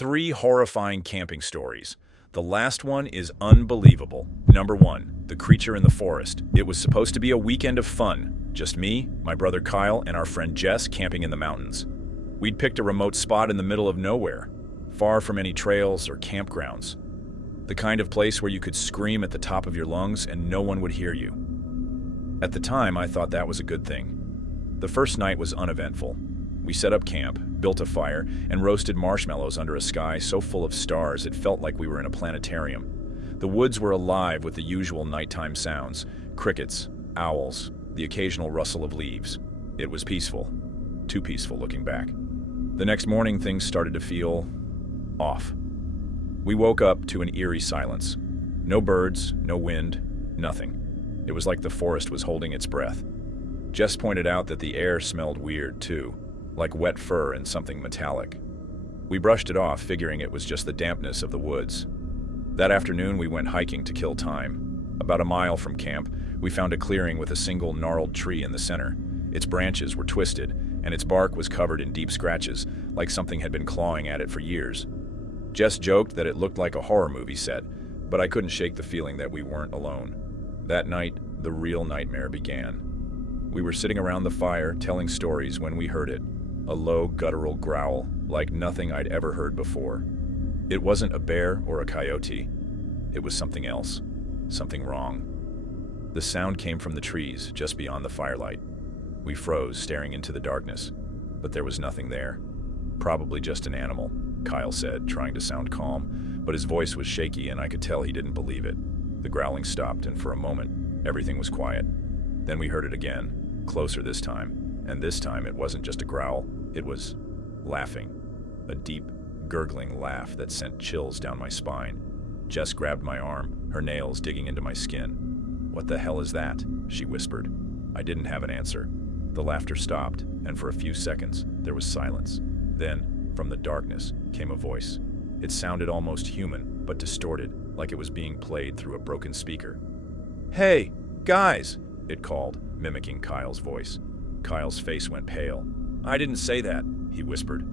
3 horrifying camping stories. The last one is unbelievable. Number 1, the creature in the forest. It was supposed to be a weekend of fun. Just me, my brother Kyle, and our friend Jess camping in the mountains. We'd picked a remote spot in the middle of nowhere, far from any trails or campgrounds. The kind of place where you could scream at the top of your lungs and no one would hear you. At the time, I thought that was a good thing. The first night was uneventful. We set up camp, built a fire, and roasted marshmallows under a sky so full of stars it felt like we were in a planetarium. The woods were alive with the usual nighttime sounds: crickets, owls, the occasional rustle of leaves. It was peaceful. Too peaceful looking back. The next morning, things started to feel off. We woke up to an eerie silence. No birds, no wind, nothing. It was like the forest was holding its breath. Jess pointed out that the air smelled weird too, like wet fur and something metallic. We brushed it off, figuring it was just the dampness of the woods. That afternoon, we went hiking to kill time. About a mile from camp, we found a clearing with a single gnarled tree in the center. Its branches were twisted, and its bark was covered in deep scratches, like something had been clawing at it for years. Jess joked that it looked like a horror movie set, but I couldn't shake the feeling that we weren't alone. That night, the real nightmare began. We were sitting around the fire, telling stories, when we heard it. A low, guttural growl, like nothing I'd ever heard before. It wasn't a bear or a coyote. It was something else. Something wrong. The sound came from the trees, just beyond the firelight. We froze, staring into the darkness, but there was nothing there. Probably just an animal, Kyle said, trying to sound calm, but his voice was shaky and I could tell he didn't believe it. The growling stopped, and for a moment, everything was quiet. Then we heard it again, closer this time, and this time it wasn't just a growl, it was laughing. A deep, gurgling laugh that sent chills down my spine. Jess grabbed my arm, her nails digging into my skin. "What the hell is that?" she whispered. I didn't have an answer. The laughter stopped, and for a few seconds, there was silence. Then, from the darkness, came a voice. It sounded almost human, but distorted, like it was being played through a broken speaker. "Hey, guys!" it called, mimicking Kyle's voice. Kyle's face went pale. "I didn't say that," he whispered.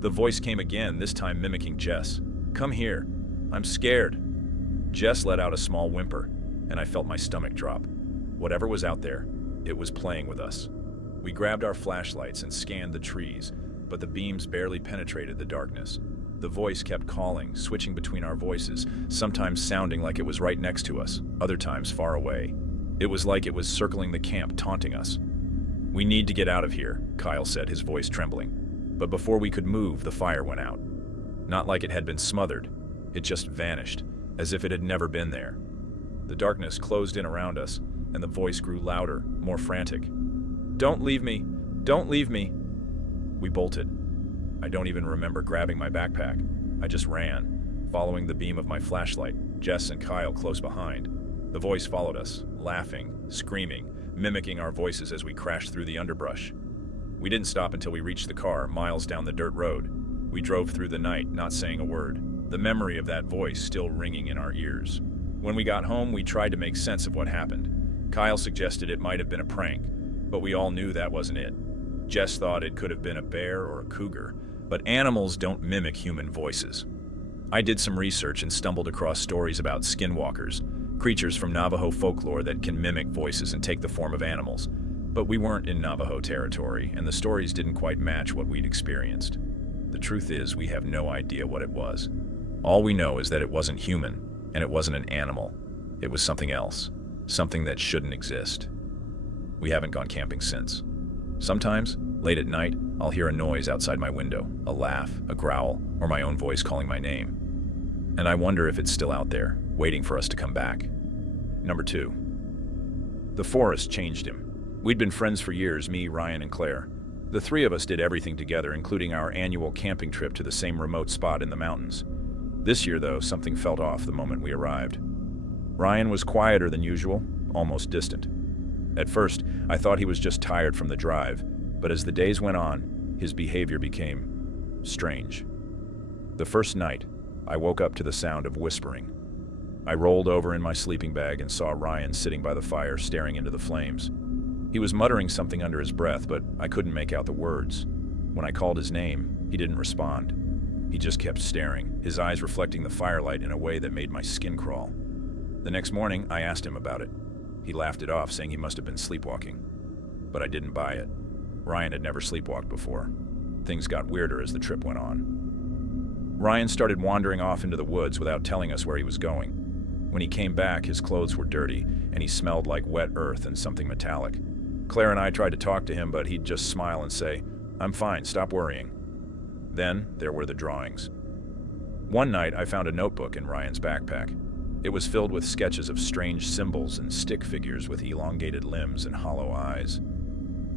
The voice came again, this time mimicking Jess. "Come here. I'm scared." Jess let out a small whimper, and I felt my stomach drop. Whatever was out there, it was playing with us. We grabbed our flashlights and scanned the trees, but the beams barely penetrated the darkness. The voice kept calling, switching between our voices, sometimes sounding like it was right next to us, other times far away. It was like it was circling the camp, taunting us. "We need to get out of here," Kyle said, his voice trembling. But before we could move, the fire went out. Not like it had been smothered. It just vanished, as if it had never been there. The darkness closed in around us, and the voice grew louder, more frantic. "Don't leave me! Don't leave me!" We bolted. I don't even remember grabbing my backpack. I just ran, following the beam of my flashlight, Jess and Kyle close behind. The voice followed us, laughing, screaming, mimicking our voices as we crashed through the underbrush. We didn't stop until we reached the car, miles down the dirt road. We drove through the night, not saying a word, the memory of that voice still ringing in our ears. When we got home, we tried to make sense of what happened. Kyle suggested it might have been a prank, but we all knew that wasn't it. Jess thought it could have been a bear or a cougar, but animals don't mimic human voices. I did some research and stumbled across stories about skinwalkers, creatures from Navajo folklore that can mimic voices and take the form of animals. But we weren't in Navajo territory, and the stories didn't quite match what we'd experienced. The truth is, we have no idea what it was. All we know is that it wasn't human, and it wasn't an animal. It was something else, something that shouldn't exist. We haven't gone camping since. Sometimes, late at night, I'll hear a noise outside my window, a laugh, a growl, or my own voice calling my name. And I wonder if it's still out there, waiting for us to come back. Number 2. The forest changed him. We'd been friends for years, me, Ryan, and Claire. The 3 of us did everything together, including our annual camping trip to the same remote spot in the mountains. This year, though, something felt off the moment we arrived. Ryan was quieter than usual, almost distant. At first, I thought he was just tired from the drive, but as the days went on, his behavior became strange. The first night, I woke up to the sound of whispering. I rolled over in my sleeping bag and saw Ryan sitting by the fire, staring into the flames. He was muttering something under his breath, but I couldn't make out the words. When I called his name, he didn't respond. He just kept staring, his eyes reflecting the firelight in a way that made my skin crawl. The next morning, I asked him about it. He laughed it off, saying he must have been sleepwalking. But I didn't buy it. Ryan had never sleepwalked before. Things got weirder as the trip went on. Ryan started wandering off into the woods without telling us where he was going. When he came back, his clothes were dirty, and he smelled like wet earth and something metallic. Claire and I tried to talk to him, but he'd just smile and say, "I'm fine, stop worrying." Then there were the drawings. One night, I found a notebook in Ryan's backpack. It was filled with sketches of strange symbols and stick figures with elongated limbs and hollow eyes.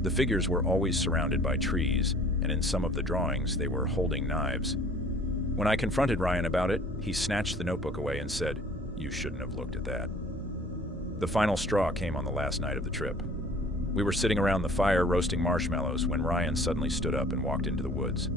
The figures were always surrounded by trees, and in some of the drawings, they were holding knives. When I confronted Ryan about it, he snatched the notebook away and said, "You shouldn't have looked at that." The final straw came on the last night of the trip. We were sitting around the fire roasting marshmallows when Ryan suddenly stood up and walked into the woods.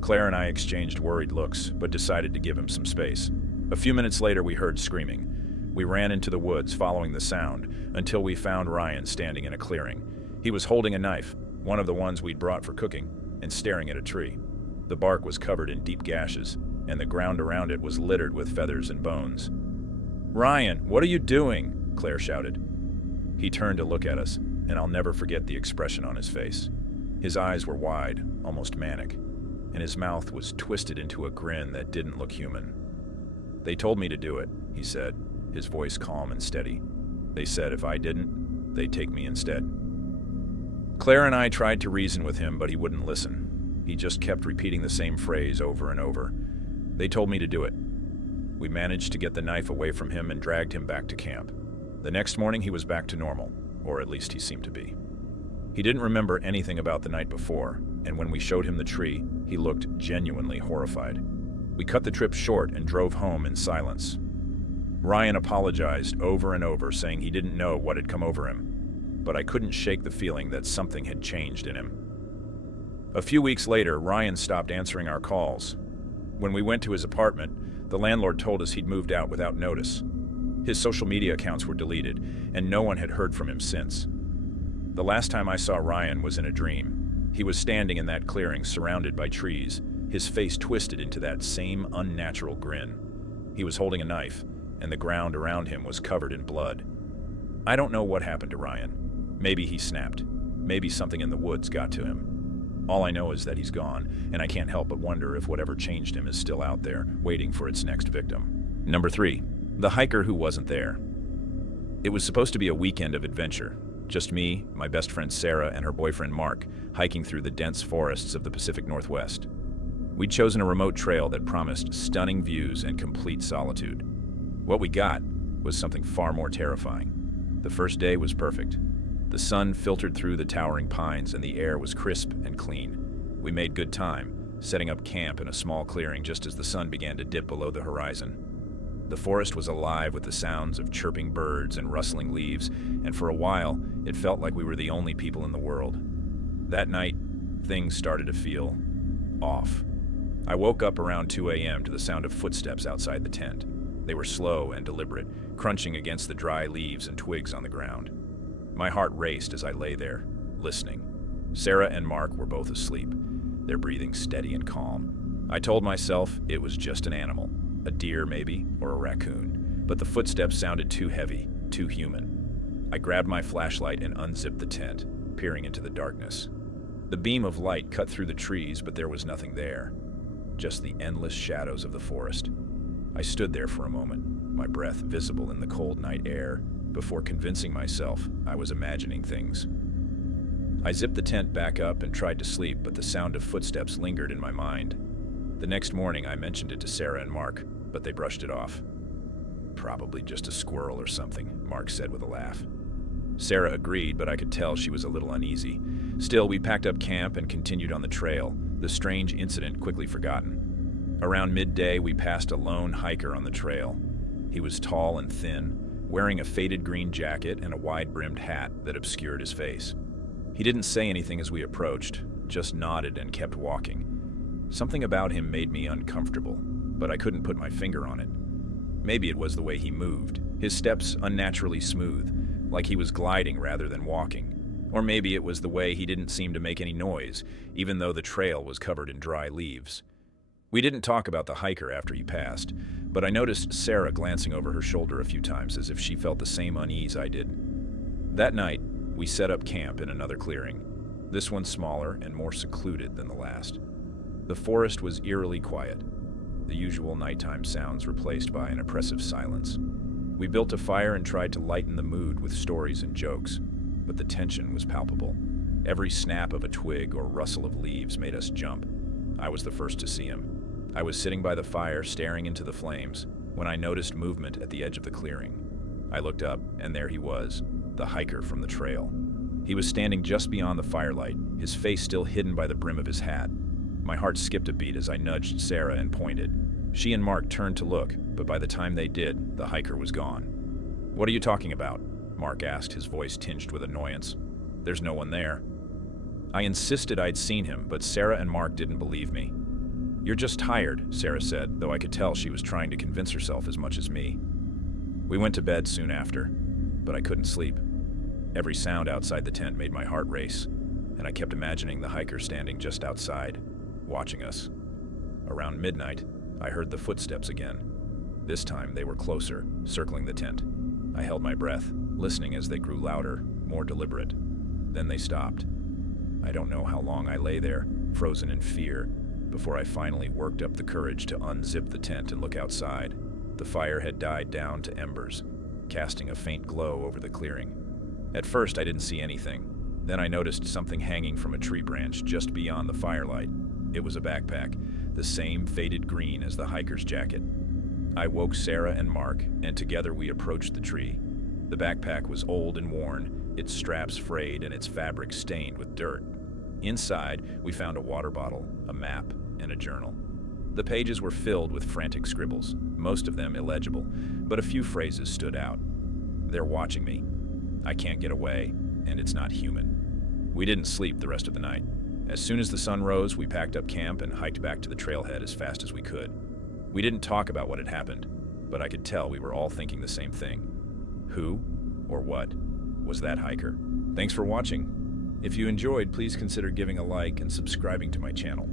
Claire and I exchanged worried looks, but decided to give him some space. A few minutes later, we heard screaming. We ran into the woods, following the sound, until we found Ryan standing in a clearing. He was holding a knife, one of the ones we'd brought for cooking, and staring at a tree. The bark was covered in deep gashes, and the ground around it was littered with feathers and bones. "Ryan, what are you doing?" Claire shouted. He turned to look at us, and I'll never forget the expression on his face. His eyes were wide, almost manic, and his mouth was twisted into a grin that didn't look human. "They told me to do it," he said, his voice calm and steady. "They said if I didn't, they'd take me instead." Claire and I tried to reason with him, but he wouldn't listen. He just kept repeating the same phrase over and over. "They told me to do it." We managed to get the knife away from him and dragged him back to camp. The next morning, he was back to normal, or at least he seemed to be. He didn't remember anything about the night before, and when we showed him the tree, he looked genuinely horrified. We cut the trip short and drove home in silence. Ryan apologized over and over, saying he didn't know what had come over him, but I couldn't shake the feeling that something had changed in him. A few weeks later, Ryan stopped answering our calls. When we went to his apartment, the landlord told us he'd moved out without notice. His social media accounts were deleted, and no one had heard from him since. The last time I saw Ryan was in a dream. He was standing in that clearing, surrounded by trees, his face twisted into that same unnatural grin. He was holding a knife, and the ground around him was covered in blood. I don't know what happened to Ryan. Maybe he snapped. Maybe something in the woods got to him. All I know is that he's gone, and I can't help but wonder if whatever changed him is still out there, waiting for its next victim. Number 3. The hiker who wasn't there. It was supposed to be a weekend of adventure. Just me, my best friend Sarah, and her boyfriend Mark, hiking through the dense forests of the Pacific Northwest. We'd chosen a remote trail that promised stunning views and complete solitude. What we got was something far more terrifying. The first day was perfect. The sun filtered through the towering pines and the air was crisp and clean. We made good time, setting up camp in a small clearing just as the sun began to dip below the horizon. The forest was alive with the sounds of chirping birds and rustling leaves, and for a while, it felt like we were the only people in the world. That night, things started to feel off. I woke up around 2 a.m. to the sound of footsteps outside the tent. They were slow and deliberate, crunching against the dry leaves and twigs on the ground. My heart raced as I lay there, listening. Sarah and Mark were both asleep, their breathing steady and calm. I told myself it was just an animal, a deer maybe, or a raccoon, but the footsteps sounded too heavy, too human. I grabbed my flashlight and unzipped the tent, peering into the darkness. The beam of light cut through the trees, but there was nothing there, just the endless shadows of the forest. I stood there for a moment, my breath visible in the cold night air, before convincing myself I was imagining things. I zipped the tent back up and tried to sleep, but the sound of footsteps lingered in my mind. The next morning, I mentioned it to Sarah and Mark, but they brushed it off. "Probably just a squirrel or something," Mark said with a laugh. Sarah agreed, but I could tell she was a little uneasy. Still, we packed up camp and continued on the trail, the strange incident quickly forgotten. Around midday, we passed a lone hiker on the trail. He was tall and thin, wearing a faded green jacket and a wide-brimmed hat that obscured his face. He didn't say anything as we approached, just nodded and kept walking. Something about him made me uncomfortable, but I couldn't put my finger on it. Maybe it was the way he moved, his steps unnaturally smooth, like he was gliding rather than walking. Or maybe it was the way he didn't seem to make any noise, even though the trail was covered in dry leaves. We didn't talk about the hiker after he passed, but I noticed Sarah glancing over her shoulder a few times as if she felt the same unease I did. That night, we set up camp in another clearing, this one smaller and more secluded than the last. The forest was eerily quiet, the usual nighttime sounds replaced by an oppressive silence. We built a fire and tried to lighten the mood with stories and jokes, but the tension was palpable. Every snap of a twig or rustle of leaves made us jump. I was the first to see him. I was sitting by the fire, staring into the flames, when I noticed movement at the edge of the clearing. I looked up, and there he was, the hiker from the trail. He was standing just beyond the firelight, his face still hidden by the brim of his hat. My heart skipped a beat as I nudged Sarah and pointed. She and Mark turned to look, but by the time they did, the hiker was gone. "What are you talking about?" Mark asked, his voice tinged with annoyance. "There's no one there." I insisted I'd seen him, but Sarah and Mark didn't believe me. "You're just tired," Sarah said, though I could tell she was trying to convince herself as much as me. We went to bed soon after, but I couldn't sleep. Every sound outside the tent made my heart race, and I kept imagining the hiker standing just outside, watching us. Around midnight, I heard the footsteps again. This time they were closer, circling the tent. I held my breath, listening as they grew louder, more deliberate. Then they stopped. I don't know how long I lay there, frozen in fear, before I finally worked up the courage to unzip the tent and look outside. The fire had died down to embers, casting a faint glow over the clearing. At first I didn't see anything. Then I noticed something hanging from a tree branch just beyond the firelight. It was a backpack, the same faded green as the hiker's jacket. I woke Sarah and Mark, and together we approached the tree. The backpack was old and worn, its straps frayed and its fabric stained with dirt. Inside, we found a water bottle, a map, and a journal. The pages were filled with frantic scribbles, most of them illegible, but a few phrases stood out. "They're watching me. I can't get away, and it's not human." We didn't sleep the rest of the night. As soon as the sun rose, we packed up camp and hiked back to the trailhead as fast as we could. We didn't talk about what had happened, but I could tell we were all thinking the same thing. Who, or what, was that hiker? Thanks for watching. If you enjoyed, please consider giving a like and subscribing to my channel.